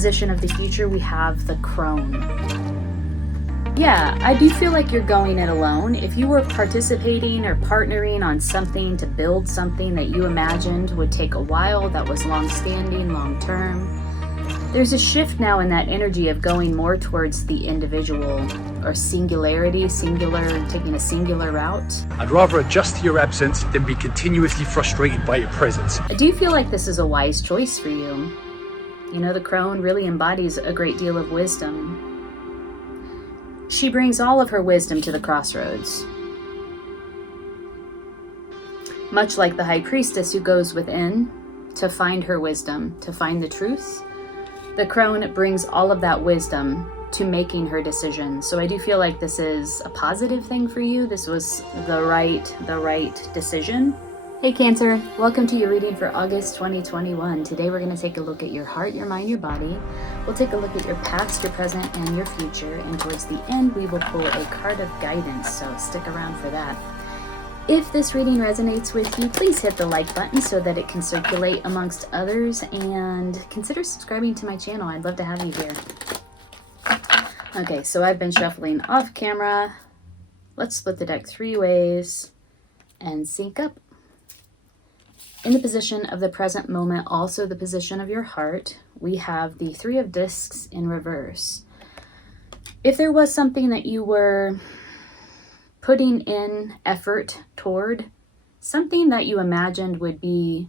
position of the future, we have the crone. Yeah, I do feel like you're going it alone. If you were participating or partnering on something to build something that you imagined would take a while, that was long-standing, long-term, there's a shift now in that energy of going more towards the individual or singularity, taking a singular route. I'd rather adjust to your absence than be continuously frustrated by your presence. I do feel like this is a wise choice for you. You know, the crone really embodies a great deal of wisdom. She brings all of her wisdom to the crossroads. Much like the high priestess who goes within to find her wisdom, to find the truth, the crone brings all of that wisdom to making her decision. So I do feel like this is a positive thing for you. This was the right decision. Hey Cancer, welcome to your reading for August 2021. Today we're going to take a look at your heart, your mind, your body. We'll take a look at your past, your present, and your future. And towards the end, we will pull a card of guidance, so stick around for that. If this reading resonates with you, please hit the like button so that it can circulate amongst others, and consider subscribing to my channel. I'd love to have you here. Okay, so I've been shuffling off camera. Let's split the deck 3 ways and sync up. In the position of the present moment, also the position of your heart, we have the 3 of discs in reverse. If there was something that you were putting in effort toward, something that you imagined would be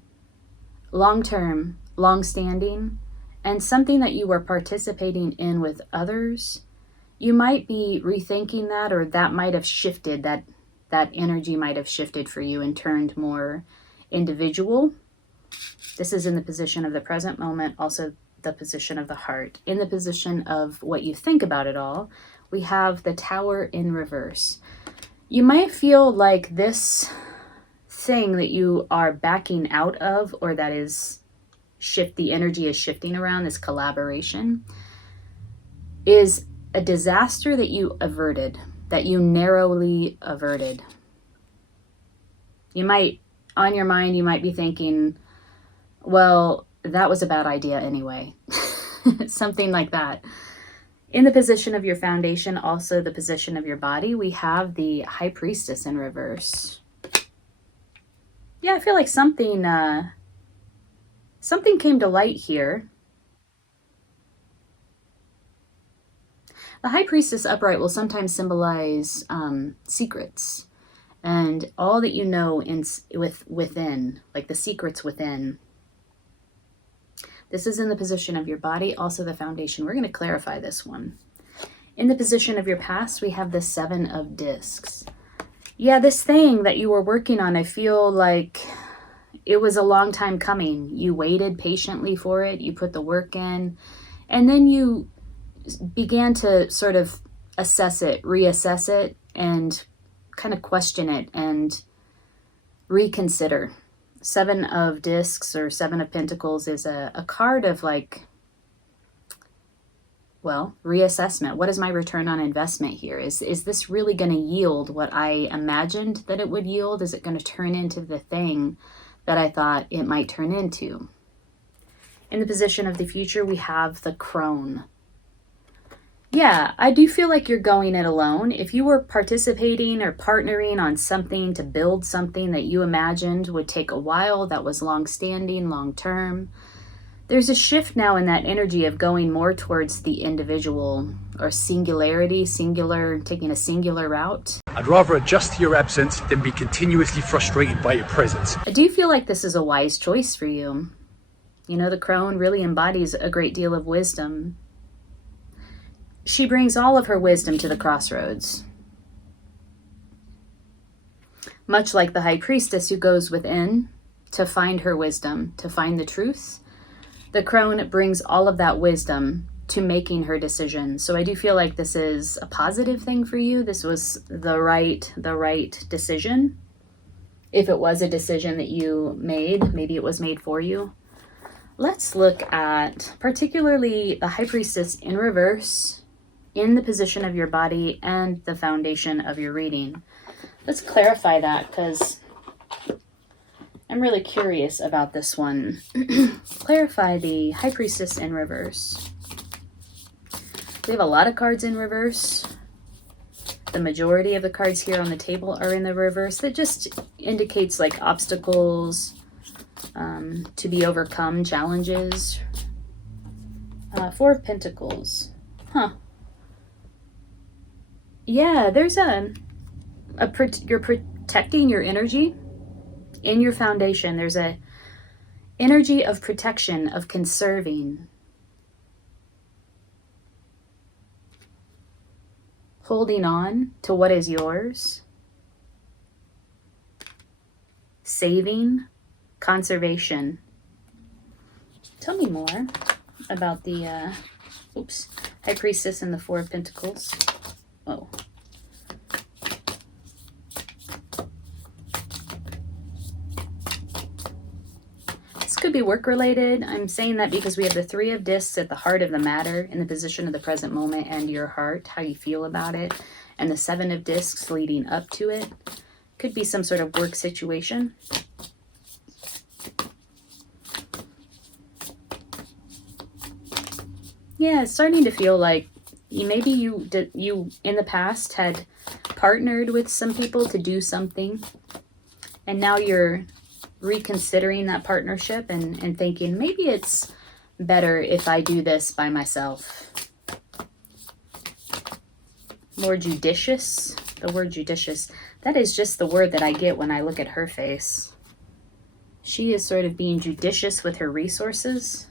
long-term, long-standing, and something that you were participating in with others, you might be rethinking that, or that might have shifted, that energy might have shifted for you and turned more individual. This is in the position of the present moment, also the position of the heart. In the position of what you think about it all, we have the Tower in reverse. You might feel like this thing that you are backing out of, or that is the energy is shifting around, this collaboration, is a disaster that you averted, that you narrowly averted. You might, on your mind, you might be thinking, well, that was a bad idea anyway. Something like that. In the position of your foundation, also the position of your body, we have the High Priestess in reverse. Yeah, I feel like something came to light here. The High Priestess upright will sometimes symbolize secrets and all that you know within, like the secrets within. This is in the position of your body, also the foundation. We're going to clarify this one. In the position of your past, we have the 7 of discs. Yeah, this thing that you were working on, I feel like it was a long time coming. You waited patiently for it, you put the work in, and then you began to sort of assess it, reassess it, and kind of question it and reconsider. 7 of discs or 7 of pentacles is a card of like, well, reassessment. What is my return on investment here? Is this really going to yield what I imagined that it would yield? Is it going to turn into the thing that I thought it might turn into? In the position of the future, we have the crone. Yeah, I do feel like you're going it alone. If you were participating or partnering on something to build something that you imagined would take a while, that was long-standing, long-term, there's a shift now in that energy of going more towards the individual or singularity, taking a singular route. I'd rather adjust to your absence than be continuously frustrated by your presence. I do feel like this is a wise choice for you. You know, the crone really embodies a great deal of wisdom. She brings all of her wisdom to the crossroads. Much like the high priestess who goes within to find her wisdom, to find the truth, the crone brings all of that wisdom to making her decision. So I do feel like this is a positive thing for you. This was the right decision. If it was a decision that you made, maybe it was made for you. Let's look at particularly the high priestess in reverse, in the position of your body and the foundation of your reading. Let's clarify that because I'm really curious about this one. Clarify the high priestess in reverse. We have a lot of cards in reverse. The majority of the cards here on the table are in the reverse. That just indicates like obstacles to be overcome, challenges. Four of Pentacles. Huh. Yeah, there's you're protecting your energy in your foundation. There's a energy of protection, of conserving. Holding on to what is yours. Saving, conservation. Tell me more about the High Priestess and the Four of Pentacles. Oh. This could be work related. I'm saying that because we have the Three of Discs at the heart of the matter, in the position of the present moment and your heart, how you feel about it, and the Seven of Discs leading up to it. Could be some sort of work situation. Yeah, it's starting to feel like maybe you in the past had partnered with some people to do something, and now you're reconsidering that partnership and thinking maybe it's better if I do this by myself. More judicious. The word judicious. That is just the word that I get when I look at her face. She is sort of being judicious with her resources.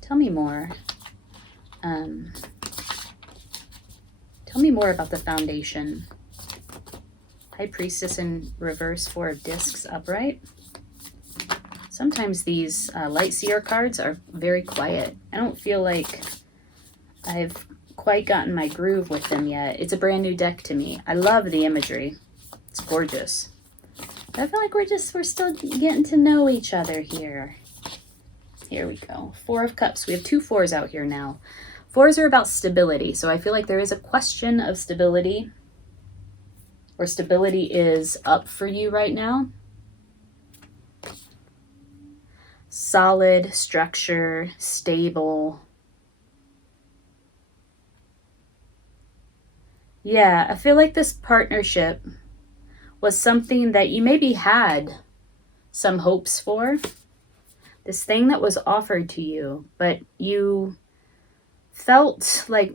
Tell me more. Tell me more about the foundation. High Priestess in reverse, Four of Discs upright. Sometimes these light seer cards are very quiet. I don't feel like I've quite gotten my groove with them yet. It's a brand new deck to me. I love the imagery. It's gorgeous. But I feel like we're still getting to know each other here. Here we go. Four of Cups. We have two fours out here now. Fours are about stability. So I feel like there is a question of stability, or stability is up for you right now. Solid structure, stable. Yeah, I feel like this partnership was something that you maybe had some hopes for. This thing that was offered to you, but you felt like,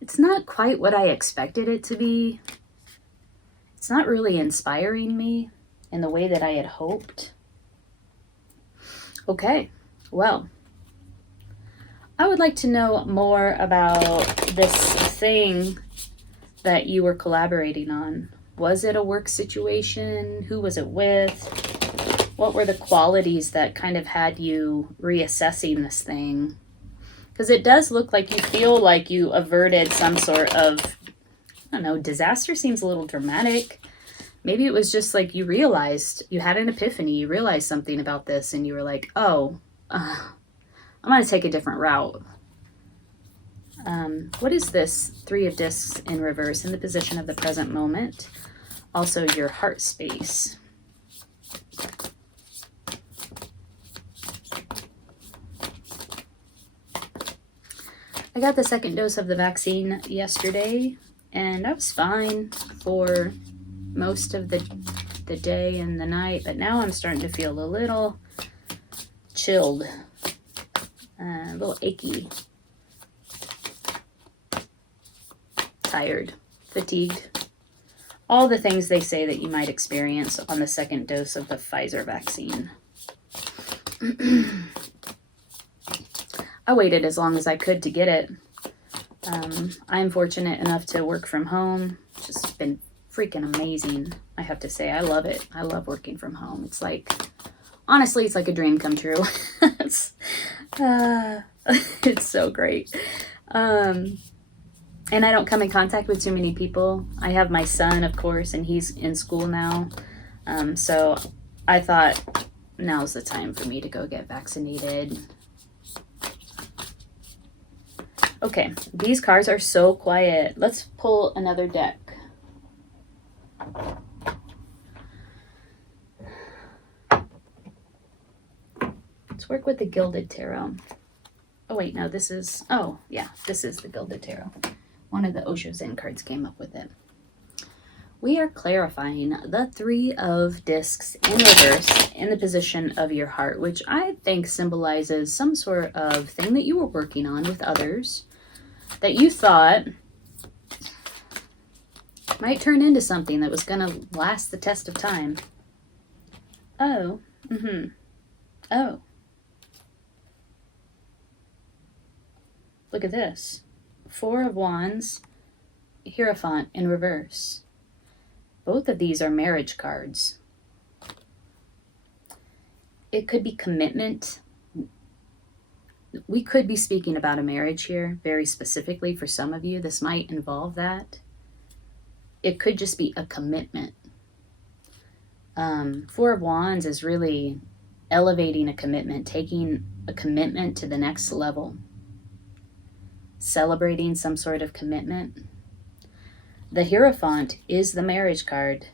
it's not quite what I expected it to be. It's not really inspiring me in the way that I had hoped. Okay, well, I would like to know more about this thing that you were collaborating on. Was it a work situation? Who was it with? What were the qualities that kind of had you reassessing this thing? Because it does look like you feel like you averted some sort of, I don't know, disaster seems a little dramatic. Maybe it was just like you realized, you had an epiphany, you realized something about this and you were like, oh, I'm going to take a different route. What is this? Three of Discs in reverse in the position of the present moment. Also your heart space. I got the second dose of the vaccine yesterday and I was fine for most of the day and the night, but now I'm starting to feel a little chilled, a little achy, tired, fatigued, all the things they say that you might experience on the second dose of the Pfizer vaccine. I waited as long as I could to get it. I'm fortunate enough to work from home. It's just been freaking amazing, I have to say. I love it. I love working from home. It's like, honestly, it's like a dream come true. It's so great. And I don't come in contact with too many people. I have my son, of course, and he's in school now. So I thought now's the time for me to go get vaccinated. Okay, these cards are so quiet. Let's pull another deck. Let's work with the Gilded Tarot. Oh, wait, no, this is, oh, yeah, this is the Gilded Tarot. One of the Osho Zen cards came up with it. We are clarifying the 3 of discs in reverse in the position of your heart, which I think symbolizes some sort of thing that you were working on with others that you thought might turn into something that was going to last the test of time. Oh, oh. Look at this. 4 of Wands, Hierophant in reverse. Both of these are marriage cards. It could be commitment. We could be speaking about a marriage here, very specifically for some of you. This might involve that. It could just be a commitment. 4 of Wands is really elevating a commitment, taking a commitment to the next level, celebrating some sort of commitment. The Hierophant is the marriage card.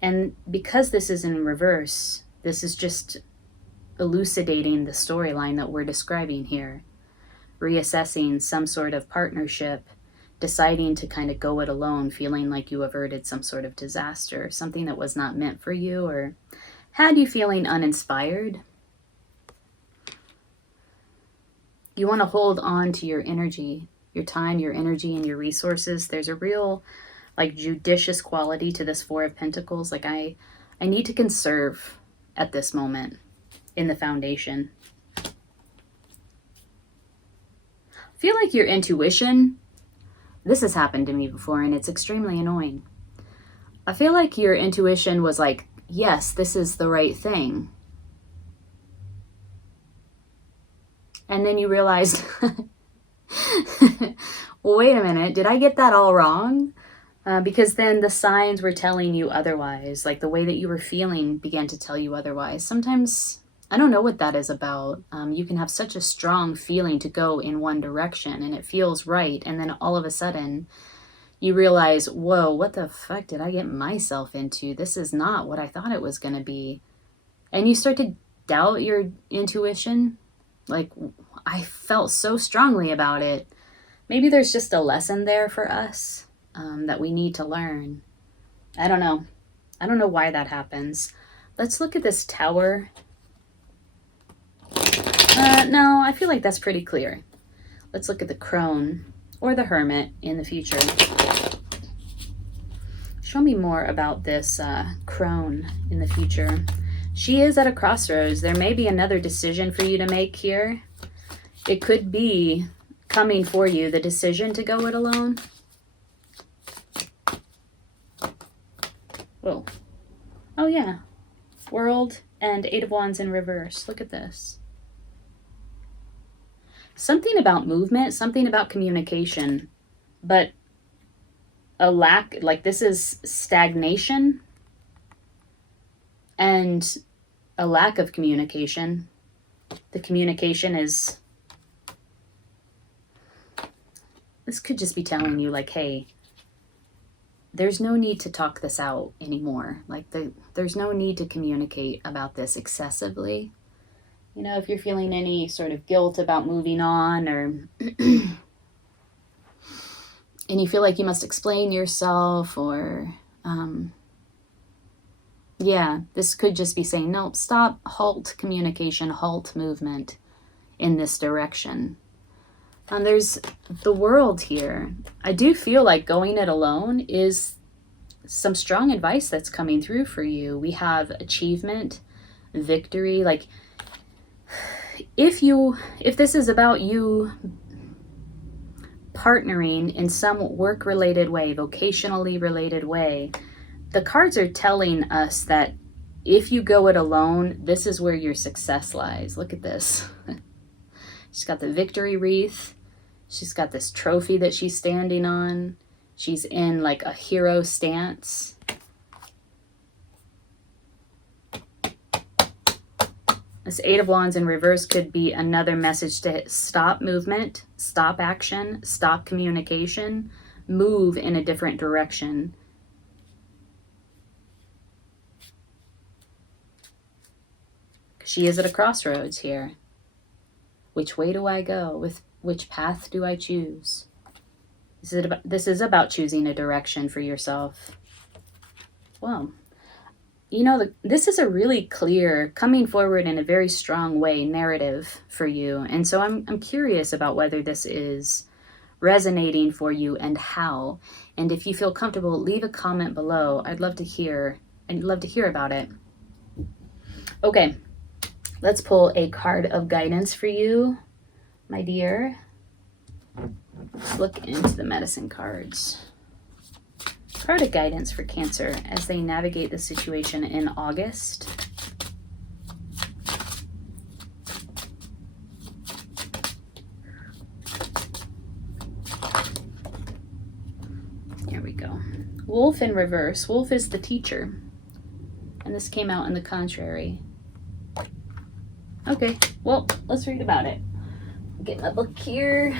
And because this is in reverse, this is just elucidating the storyline that we're describing here. Reassessing some sort of partnership, deciding to kind of go it alone, feeling like you averted some sort of disaster, something that was not meant for you, or had you feeling uninspired. You want to hold on to your energy, your time, your energy, and your resources. There's a real, like, judicious quality to this 4 of Pentacles. Like, I need to conserve at this moment in the foundation. I feel like your intuition, this has happened to me before, and it's extremely annoying. I feel like your intuition was like, yes, this is the right thing. And then you realized, well, wait a minute, did I get that all wrong? Because then the signs were telling you otherwise, like the way that you were feeling began to tell you otherwise. Sometimes, I don't know what that is about. You can have such a strong feeling to go in one direction and it feels right. And then all of a sudden you realize, whoa, what the fuck did I get myself into? This is not what I thought it was going to be. And you start to doubt your intuition. Like, I felt so strongly about it. Maybe there's just a lesson there for us that we need to learn. I don't know. I don't know why that happens. Let's look at this Tower. No, I feel like that's pretty clear. Let's look at the Crone or the Hermit in the future. Show me more about this Crone in the future. She is at a crossroads. There may be another decision for you to make here. It could be coming for you, the decision to go it alone. Whoa. Oh, yeah. World and 8 of Wands in reverse. Look at this. Something about movement, something about communication, but a lack, like this is stagnation and a lack of communication. The communication is, this could just be telling you like, hey, there's no need to talk this out anymore. Like there's no need to communicate about this excessively. You know, if you're feeling any sort of guilt about moving on or and you feel like you must explain yourself or yeah, this could just be saying, no, stop, halt communication, halt movement in this direction. There's the World here. I do feel like going it alone is some strong advice that's coming through for you. We have achievement, victory. Like if this is about you partnering in some work-related way, vocationally related way, the cards are telling us that if you go it alone, this is where your success lies. Look at this. She's got the victory wreath. She's got this trophy that she's standing on. She's in like a hero stance. This 8 of Wands in reverse could be another message to stop movement, stop action, stop communication, move in a different direction. She is at a crossroads here. Which way do I go? With which path do I choose? This is about choosing a direction for yourself. Well, you know, this is a really clear, coming forward in a very strong way, narrative for you. And so I'm curious about whether this is resonating for you and how. And if you feel comfortable, leave a comment below. I'd love to hear about it. Okay, let's pull a card of guidance for you, my dear. Let's look into the medicine cards. Card of guidance for Cancer as they navigate the situation in August. Here we go. Wolf in reverse. Wolf is the teacher. And this came out in the contrary. Okay, well, let's read about it. Get my book here.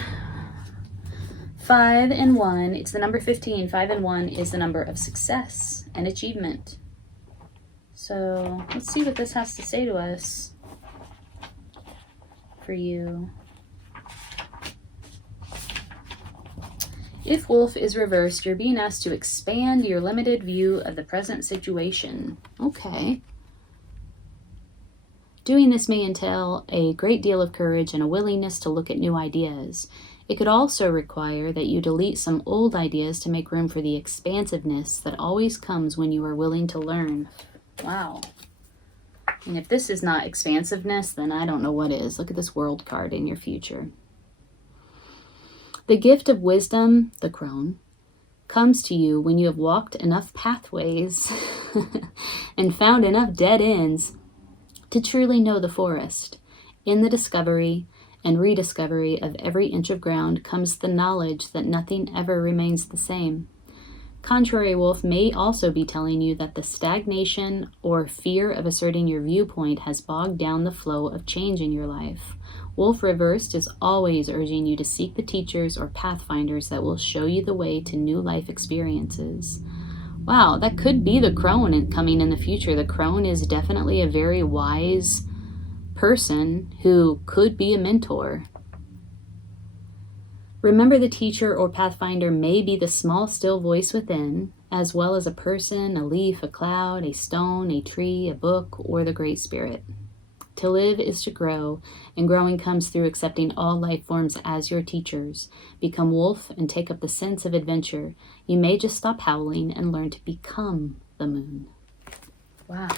5 and 1, it's the number 15. 5 and 1 is the number of success and achievement. So let's see what this has to say to us for you. If Wolf is reversed, you're being asked to expand your limited view of the present situation. Okay. Doing this may entail a great deal of courage and a willingness to look at new ideas. It could also require that you delete some old ideas to make room for the expansiveness that always comes when you are willing to learn. Wow. And if this is not expansiveness, then I don't know what is. Look at this World card in your future. The gift of wisdom, the crone, comes to you when you have walked enough pathways and found enough dead ends to truly know the forest. In the discovery and rediscovery of every inch of ground comes the knowledge that nothing ever remains the same. Contrary Wolf may also be telling you that the stagnation or fear of asserting your viewpoint has bogged down the flow of change in your life. Wolf reversed is always urging you to seek the teachers or pathfinders that will show you the way to new life experiences. Wow, that could be the crone coming in the future. The crone is definitely a very wise person who could be a mentor. Remember, the teacher or pathfinder may be the small, still voice within, as well as a person, a leaf, a cloud, a stone, a tree, a book, or the Great Spirit. To live is to grow, and growing comes through accepting all life forms as your teachers. Become Wolf and take up the sense of adventure. You may just stop howling and learn to become the moon. Wow.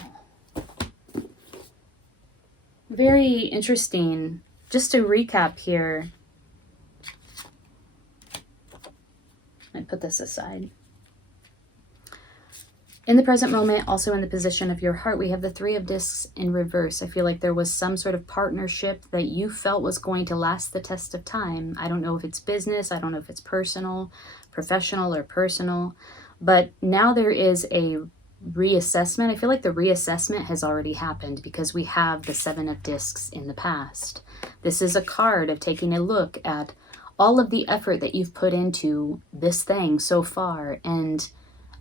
Very interesting. Just to recap here, I put this aside. In the present moment, also in the position of your heart, we have the 3 of discs in reverse. I feel like there was some sort of partnership that you felt was going to last the test of time. I don't know if it's business. I don't know if it's personal, professional, or personal. But now there is a reassessment. I feel like the reassessment has already happened because we have the 7 of discs in the past. This is a card of taking a look at all of the effort that you've put into this thing so far and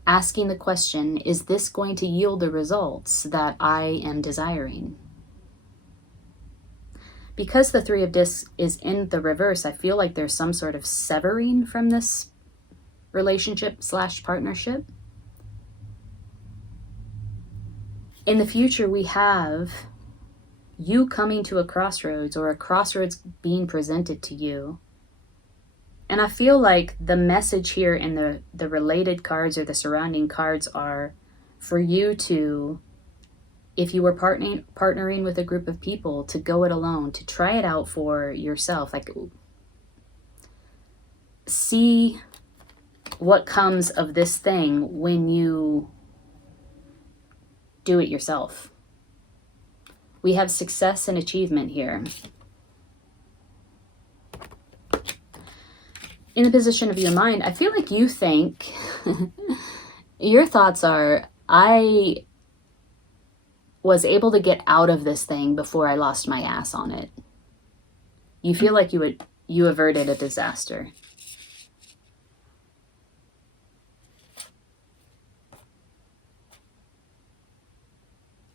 asking the question, is this going to yield the results that I am desiring? Because the 3 of discs is in the reverse, I feel like there's some sort of severing from this relationship / partnership. In the future, we have you coming to a crossroads or a crossroads being presented to you. And I feel like the message here in the related cards or the surrounding cards are for you to, if you were partnering with a group of people, to go it alone, to try it out for yourself. Like, see what comes of this thing when you do it yourself. We have success and achievement here. In the position of your mind, I feel like you think, your thoughts are, I was able to get out of this thing before I lost my ass on it. You feel like you averted a disaster.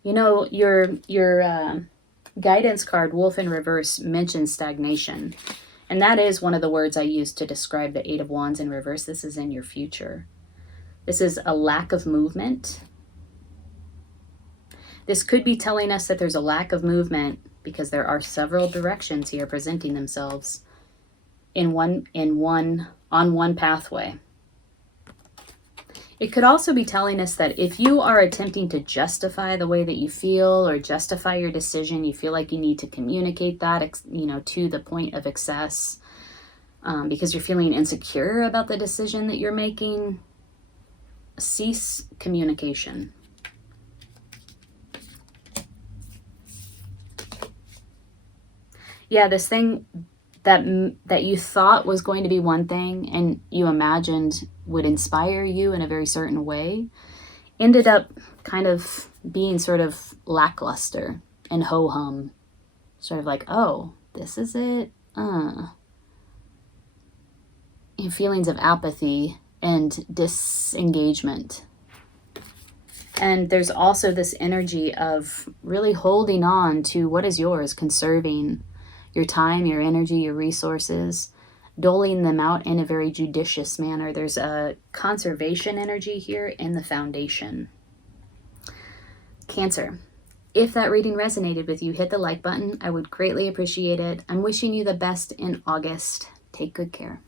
You know, your Guidance card, Wolf in reverse, mentions stagnation. And that is one of the words I use to describe the Eight of Wands in reverse. This is in your future. This is a lack of movement. This could be telling us that there's a lack of movement because there are several directions here presenting themselves on one pathway. It could also be telling us that if you are attempting to justify the way that you feel or justify your decision, you feel like you need to communicate that, to the point of excess, because you're feeling insecure about the decision that you're making, cease communication. Yeah, this thing that you thought was going to be one thing and you imagined would inspire you in a very certain way ended up kind of being sort of lackluster and ho-hum. Sort of like, oh, this is it? And feelings of apathy and disengagement. And there's also this energy of really holding on to what is yours, conserving your time, your energy, your resources, doling them out in a very judicious manner. There's a conservation energy here in the foundation. Cancer. If that reading resonated with you, hit the like button. I would greatly appreciate it. I'm wishing you the best in August. Take good care.